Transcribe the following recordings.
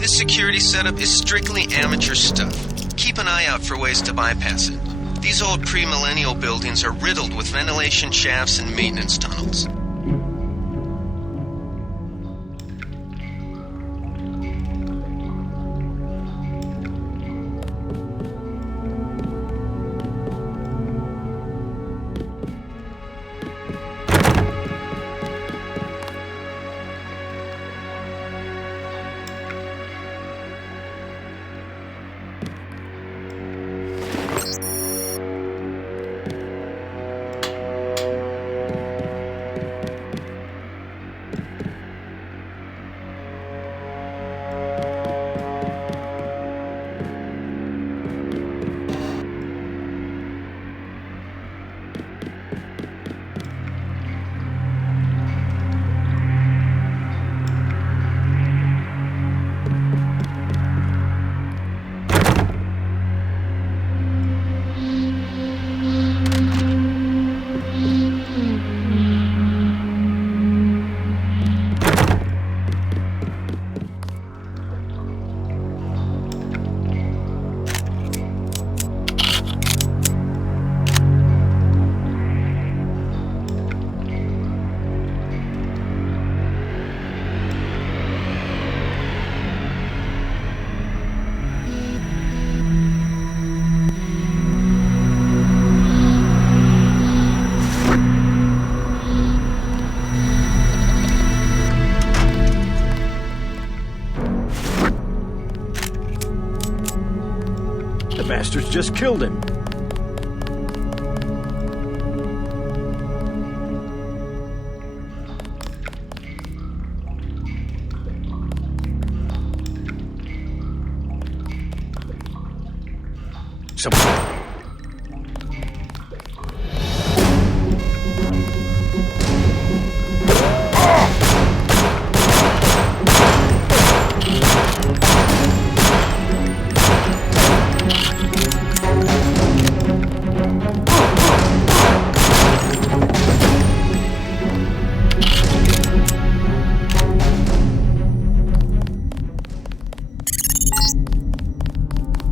This security setup is strictly amateur stuff. Keep an eye out for ways to bypass it. These old pre-millennial buildings are riddled with ventilation shafts and maintenance tunnels. Bastards just killed him.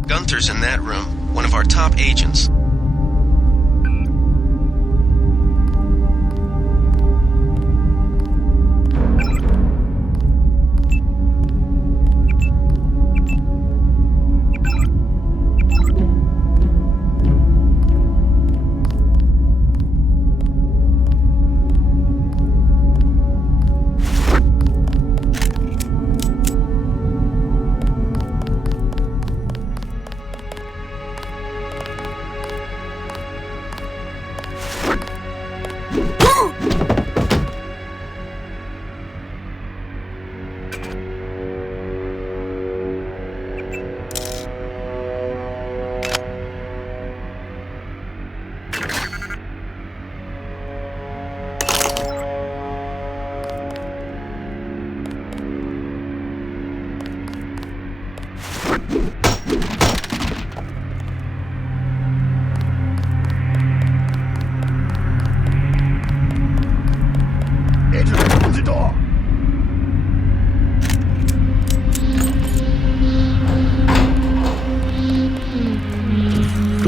Gunther's in that room, one of our top agents.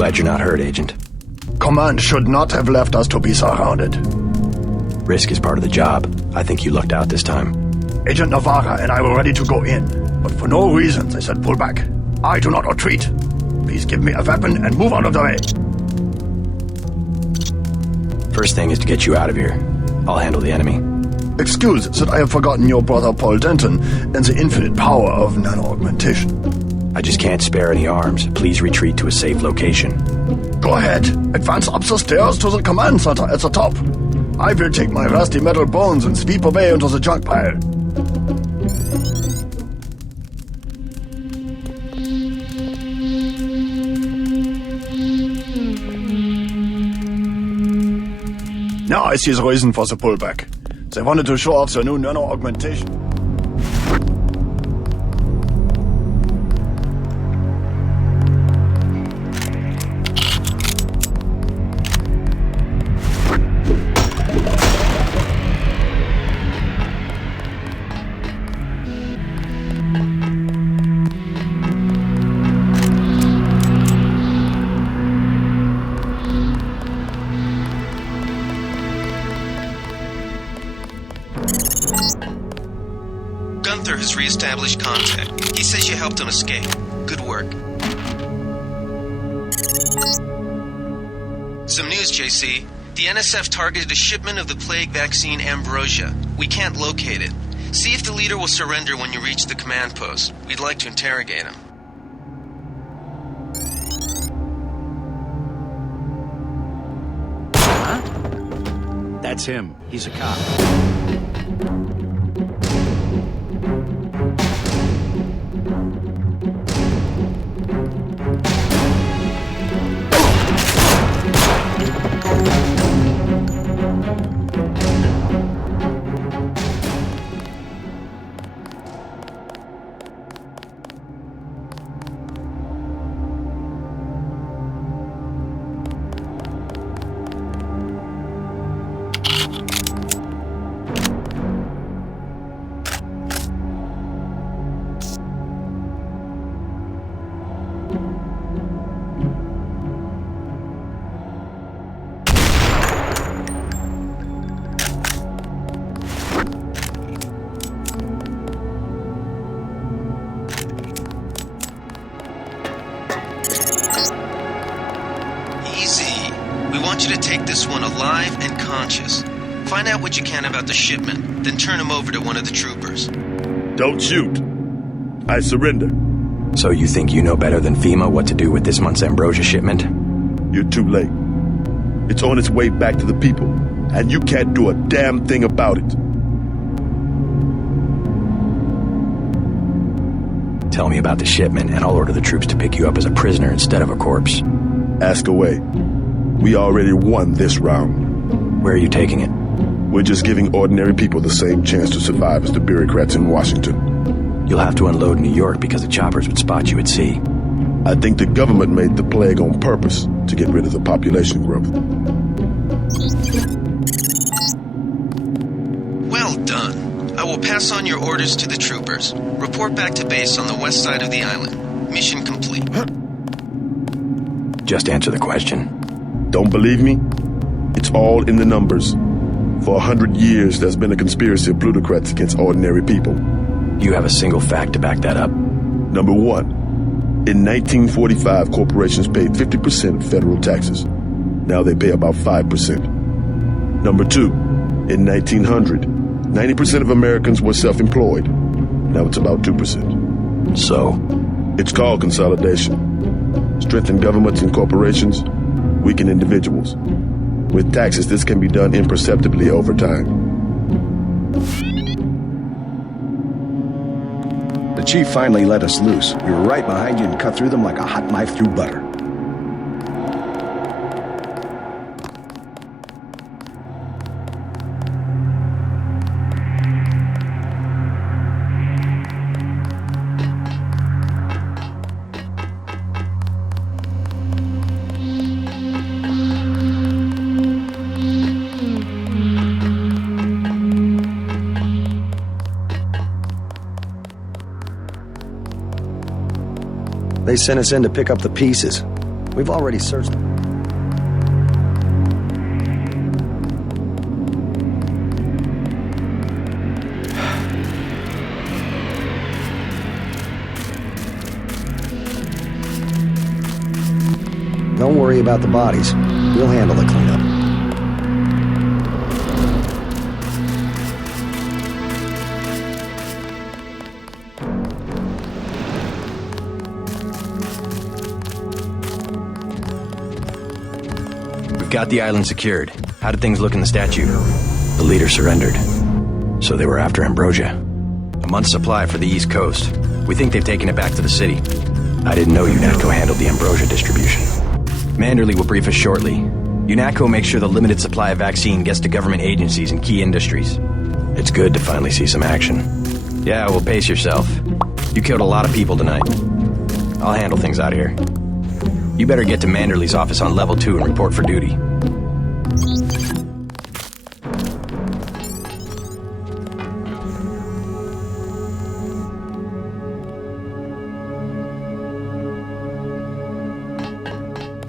Glad you're not hurt, Agent. Command should not have left us to be surrounded. Risk is part of the job. I think you lucked out this time. Agent Navarre and I were ready to go in, but for no reason they said pull back. I do not retreat. Please give me a weapon and move out of the way. First thing is to get you out of here. I'll handle the enemy. Excuse that I have forgotten your brother Paul Denton and the infinite power of nano-augmentation. I just can't spare any arms. Please retreat to a safe location. Go ahead. Advance up the stairs to the command center at the top. I will take my rusty metal bones and sweep away into the junk pile. Now I see the reason for the pullback. They wanted to show off their new nano-augmentation. Gunther has re-established contact. He says you helped him escape. Good work. Some news, JC. The NSF targeted a shipment of the plague vaccine Ambrosia. We can't locate it. See if the leader will surrender when you reach the command post. We'd like to interrogate him. Huh? That's him. He's a cop. Take this one alive and conscious. Find out what you can about the shipment, then turn him over to one of the troopers. Don't shoot. I surrender. So you think you know better than FEMA what to do with this month's Ambrosia shipment? You're too late. It's on its way back to the people, and you can't do a damn thing about it. Tell me about the shipment, and I'll order the troops to pick you up as a prisoner instead of a corpse. Ask away. We already won this round. Where are you taking it? We're just giving ordinary people the same chance to survive as the bureaucrats in Washington. You'll have to unload in New York because the choppers would spot you at sea. I think the government made the plague on purpose to get rid of the population growth. Well done. I will pass on your orders to the troopers. Report back to base on the west side of the island. Mission complete. Just answer the question. Don't believe me? It's all in the numbers. For 100 years, there's been a conspiracy of plutocrats against ordinary people. You have a single fact to back that up. Number one, in 1945, corporations paid 50% federal taxes. Now they pay about 5%. Number two, in 1900, 90% of Americans were self-employed. Now it's about 2%. So? It's called consolidation. Strengthen governments and corporations, weaken individuals. With taxes, this can be done imperceptibly over time. The chief finally let us loose. We were right behind you and cut through them like a hot knife through butter. They sent us in to pick up the pieces. We've already searched them. Don't worry about the bodies. We'll handle the cleanup. Got the island secured. How did things look in the statue? The leader surrendered. So they were after Ambrosia. A month's supply for the East Coast. We think they've taken it back to the city. I didn't know Unatco handled the Ambrosia distribution. Manderley will brief us shortly. Unatco makes sure the limited supply of vaccine gets to government agencies and key industries. It's good to finally see some action. Yeah, well, pace yourself. You killed a lot of people tonight. I'll handle things out here. You better get to Manderley's office on level 2 and report for duty.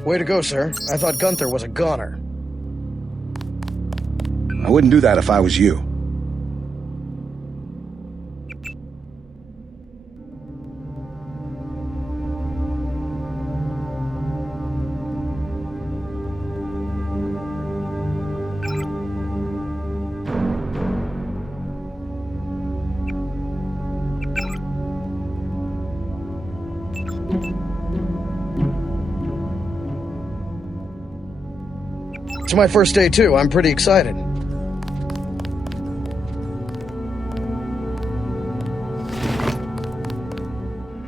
Way to go, sir. I thought Gunther was a goner. I wouldn't do that if I was you. It's my first day too. I'm pretty excited.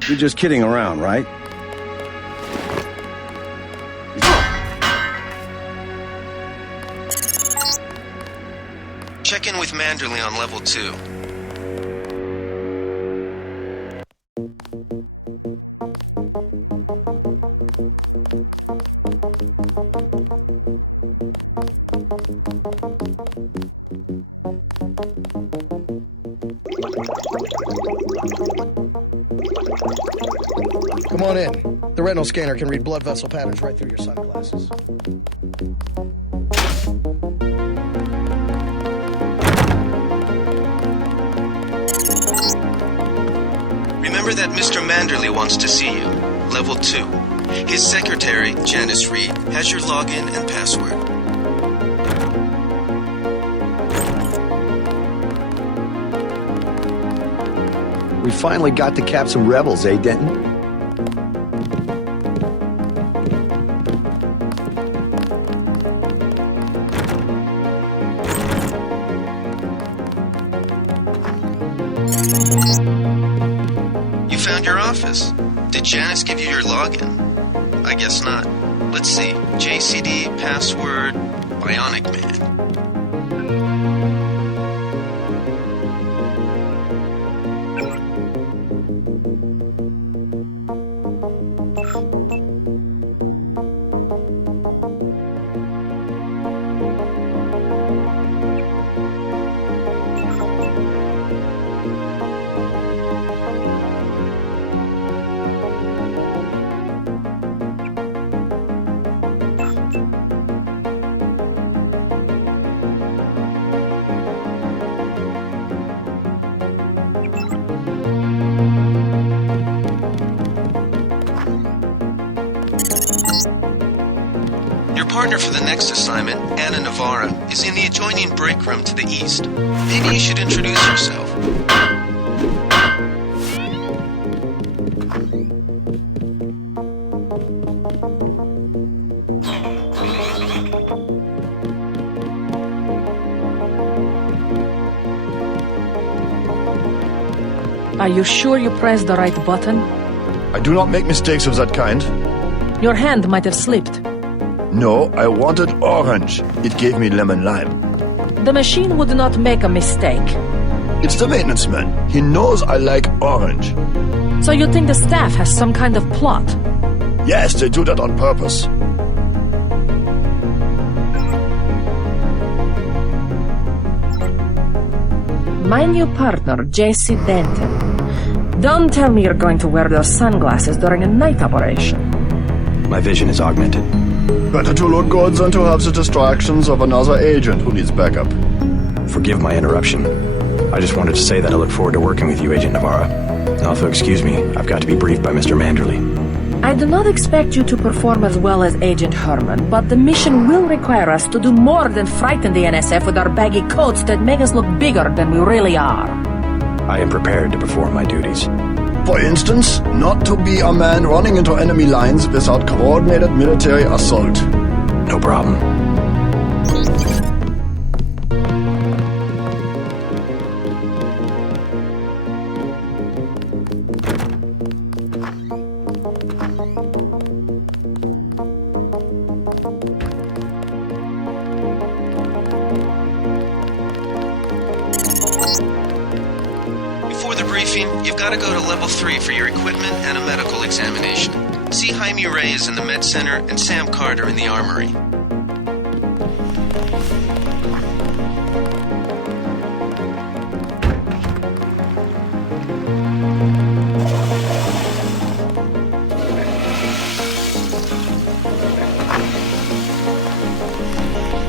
You're just kidding around, right? Check in with Manderley on level 2. Come on in. The retinal scanner can read blood vessel patterns right through your sunglasses. Remember that Mr. Manderley wants to see you. Level 2. His secretary, Janice Reed, has your login and password. We finally got to cap some rebels, eh, Denton? You found your office. Did Janice give you your login? I guess not. Let's see. JCD, password, Bionic Man. Your partner for the next assignment, Anna Navarre, is in the adjoining break room to the east. Maybe you should introduce yourself. Are you sure you pressed the right button? I do not make mistakes of that kind. Your hand might have slipped. No, I wanted orange. It gave me lemon lime. The machine would not make a mistake. It's the maintenance man. He knows I like orange. So you think the staff has some kind of plot? Yes, they do that on purpose. My new partner, Jesse Denton. Don't tell me you're going to wear those sunglasses during a night operation. My vision is augmented. Better to look good than to have the distractions of another agent who needs backup. Forgive my interruption. I just wanted to say that I look forward to working with you, Agent Navarre. Also, excuse me, I've got to be briefed by Mr. Manderley. I do not expect you to perform as well as Agent Herman, but the mission will require us to do more than frighten the NSF with our baggy coats that make us look bigger than we really are. I am prepared to perform my duties. For instance, not to be a man running into enemy lines without coordinated military assault. No problem. Before the briefing, you've got to go to level 3 for your equipment and a medical examination. See Jaime Reyes in the med center and Sam Carter in the armory.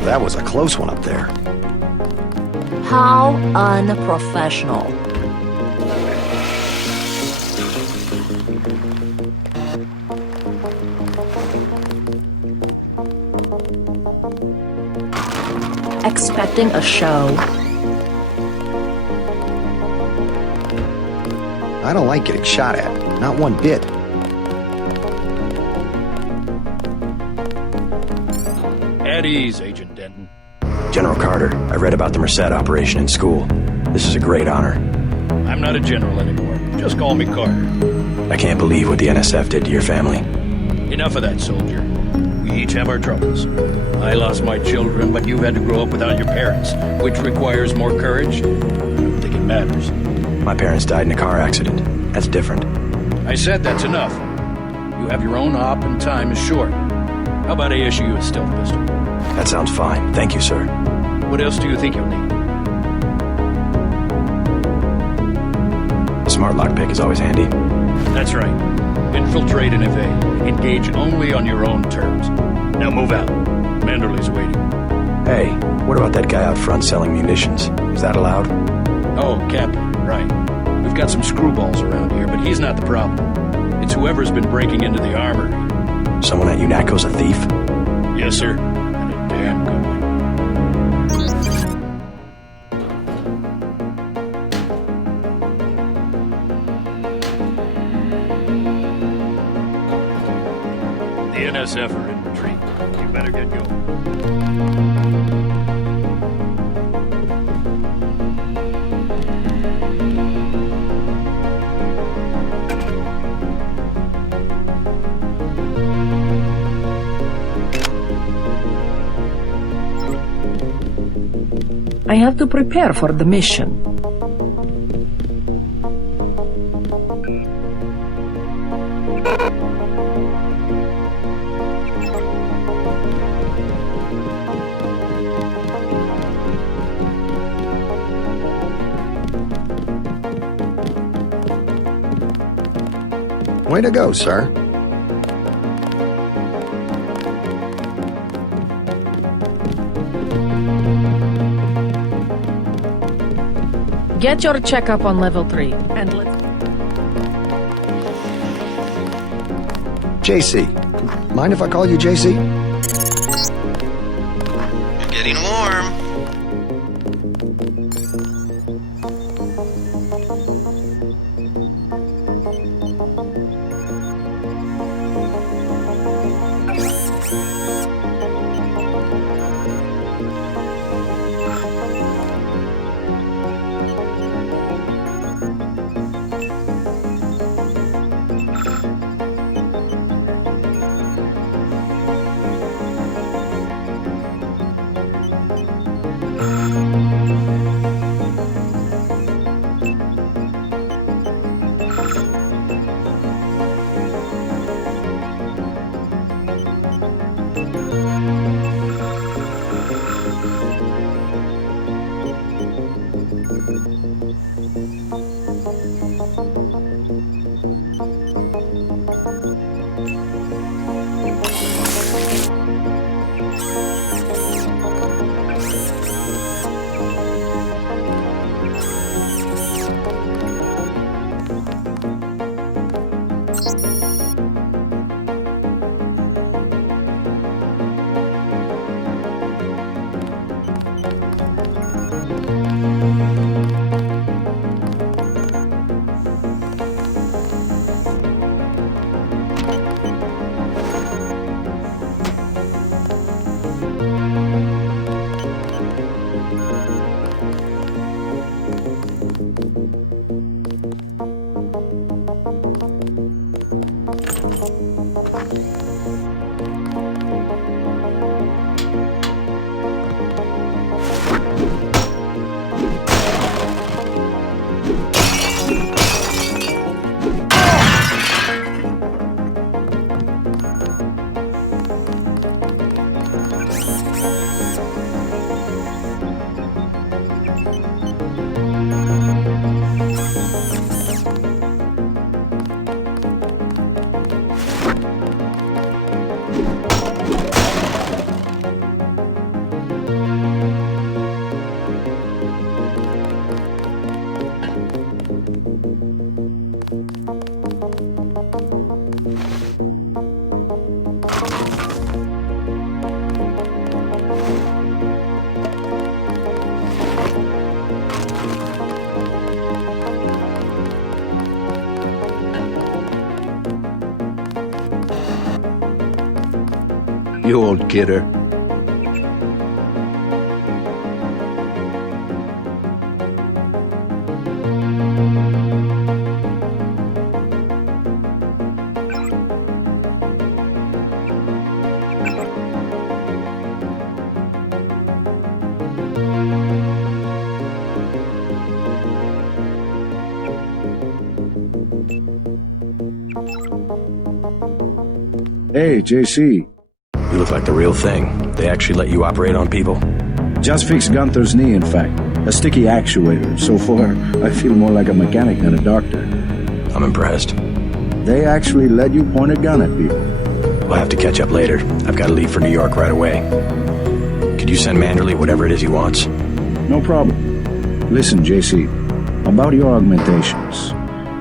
That was a close one up there. How unprofessional. Expecting a show? I don't like getting shot at. Not one bit. At ease, Agent General Carter, I read about the Merced operation in school. This is a great honor. I'm not a general anymore. Just call me Carter. I can't believe what the NSF did to your family. Enough of that, soldier. We each have our troubles. I lost my children, but you've had to grow up without your parents, which requires more courage. I don't think it matters. My parents died in a car accident. That's different. I said that's enough. You have your own op and time is short. How about I issue you a stealth pistol? That sounds fine. Thank you, sir. What else do you think you'll need? A smart lockpick is always handy. That's right. Infiltrate and evade. Engage only on your own terms. Now move out. Manderley's waiting. Hey, what about that guy out front selling munitions? Is that allowed? Oh, Captain, right. We've got some screwballs around here, but he's not the problem. It's whoever's been breaking into the armory. Someone at Unatco's a thief? Yes, sir. And a damn good one. The NSF are in retreat. You better get going. I have to prepare for the mission. Way to go, sir. Get your checkup on level 3, and let's... JC. Mind if I call you JC? You're getting warm. You old kidder. Hey, JC. You look like the real thing. They actually let you operate on people? Just fixed Gunther's knee, in fact. A sticky actuator. So far, I feel more like a mechanic than a doctor. I'm impressed. They actually let you point a gun at people. We'll have to catch up later. I've got to leave for New York right away. Could you send Manderley whatever it is he wants? No problem. Listen, JC, about your augmentations.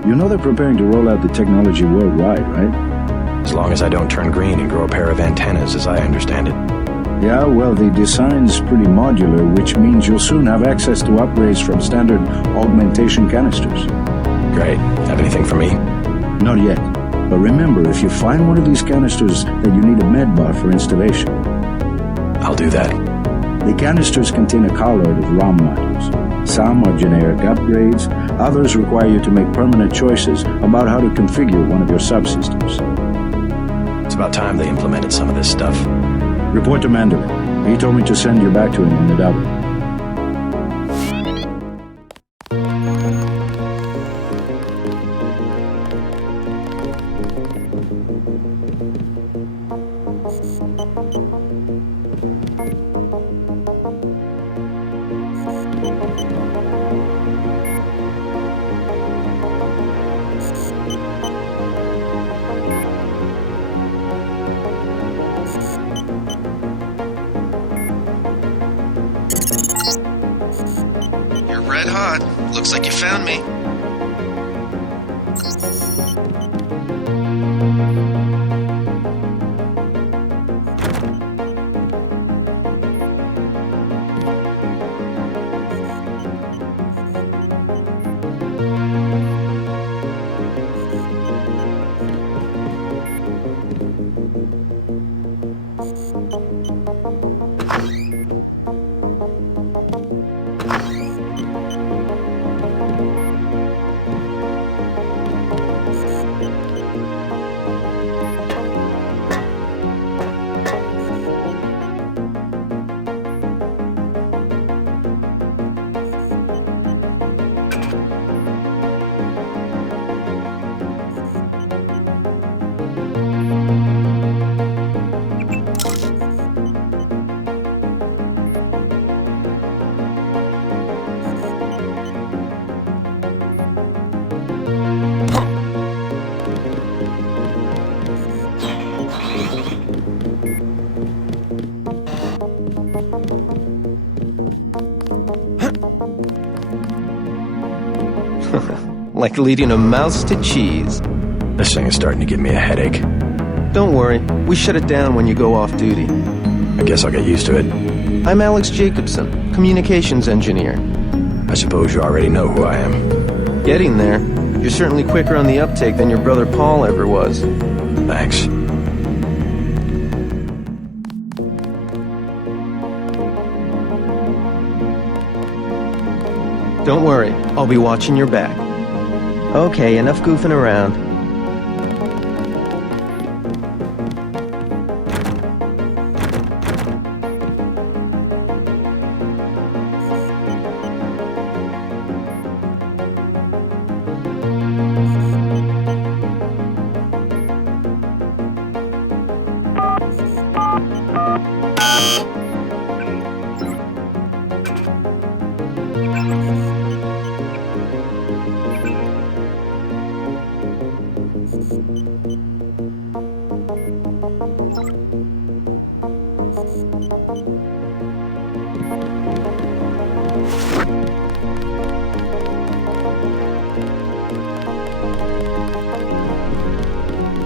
You know they're preparing to roll out the technology worldwide, right? As long as I don't turn green and grow a pair of antennas, as I understand it. Yeah, well, the design's pretty modular, which means you'll soon have access to upgrades from standard augmentation canisters. Great. Have anything for me? Not yet. But remember, if you find one of these canisters that you need a medbot for installation. I'll do that. The canisters contain a colloid of ROM modules. Some are generic upgrades, others require you to make permanent choices about how to configure one of your subsystems. It's about time they implemented some of this stuff. Report to Manderley. He told me to send you back to him on the double. You're red hot. Looks like you found me. Like leading a mouse to cheese. This thing is starting to give me a headache. Don't worry, we shut it down when you go off duty. I guess I'll get used to it. I'm Alex Jacobson, communications engineer. I suppose you already know who I am. Getting there. You're certainly quicker on the uptake than your brother Paul ever was. Thanks. Don't worry, I'll be watching your back. Okay, enough goofing around.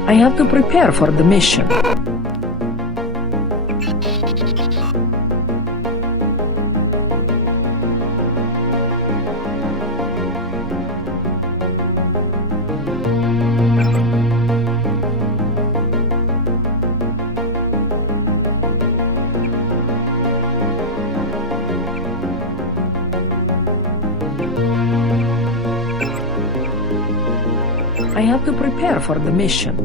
I have to prepare for the mission. I have to prepare for the mission.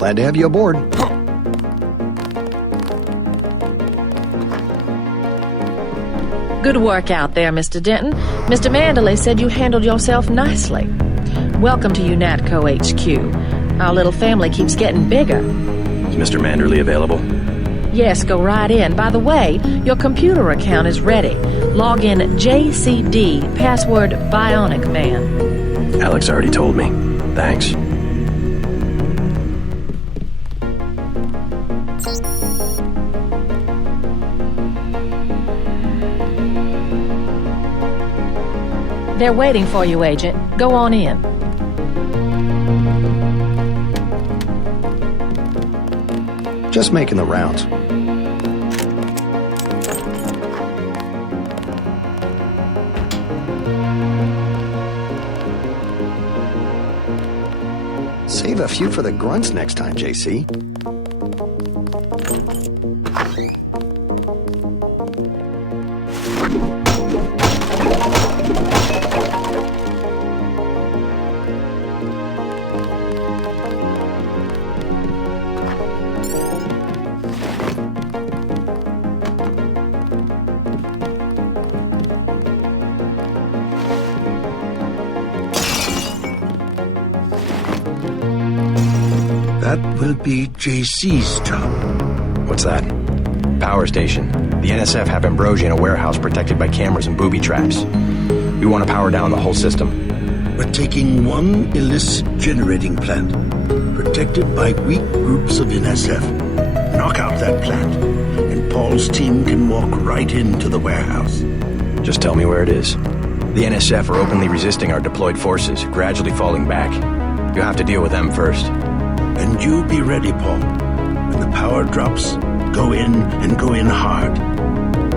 Glad to have you aboard. Good work out there, Mr. Denton. Mr. Manderley said you handled yourself nicely. Welcome to Unatco HQ. Our little family keeps getting bigger. Is Mr. Manderley available? Yes, go right in. By the way, your computer account is ready. Log in JCD, password Bionic Man. Alex already told me. Thanks. They're waiting for you, Agent. Go on in. Just making the rounds. Save a few for the grunts next time, JC. That will be JC's job. What's that? Power station. The NSF have Ambrosia in a warehouse protected by cameras and booby traps. We want to power down the whole system. We're taking one illicit generating plant, protected by weak groups of NSF. Knock out that plant, and Paul's team can walk right into the warehouse. Just tell me where it is. The NSF are openly resisting our deployed forces, gradually falling back. You'll have to deal with them first. And you be ready, Paul. When the power drops, go in and go in hard.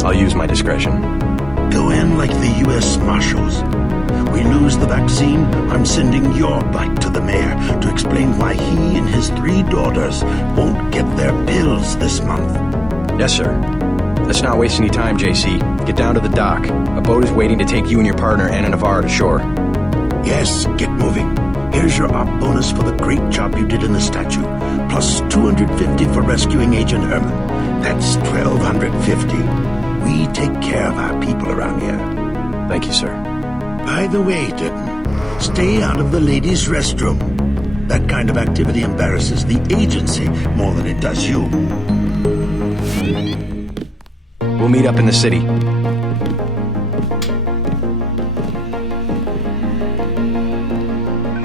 I'll use my discretion. Go in like the U.S. Marshals. We lose the vaccine, I'm sending your bike to the mayor to explain why he and his 3 daughters won't get their pills this month. Yes, sir. Let's not waste any time, JC. Get down to the dock. A boat is waiting to take you and your partner, Anna Navarre, to shore. Yes, get moving. Here's your op bonus for the great job you did in the statue, plus 250 for rescuing Agent Herman. That's 1,250. We take care of our people around here. Thank you, sir. By the way, Denton, stay out of the ladies' restroom. That kind of activity embarrasses the agency more than it does you. We'll meet up in the city.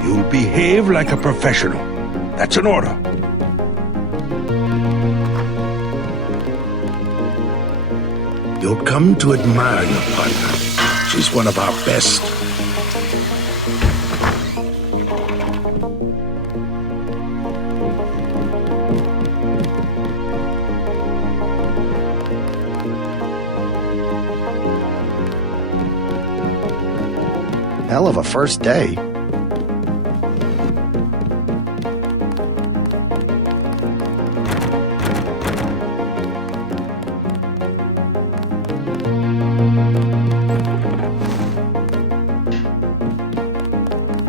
You'll behave like a professional. That's an order. You'll come to admire your partner. She's one of our best. Hell of a first day.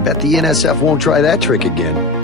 Bet the NSF won't try that trick again.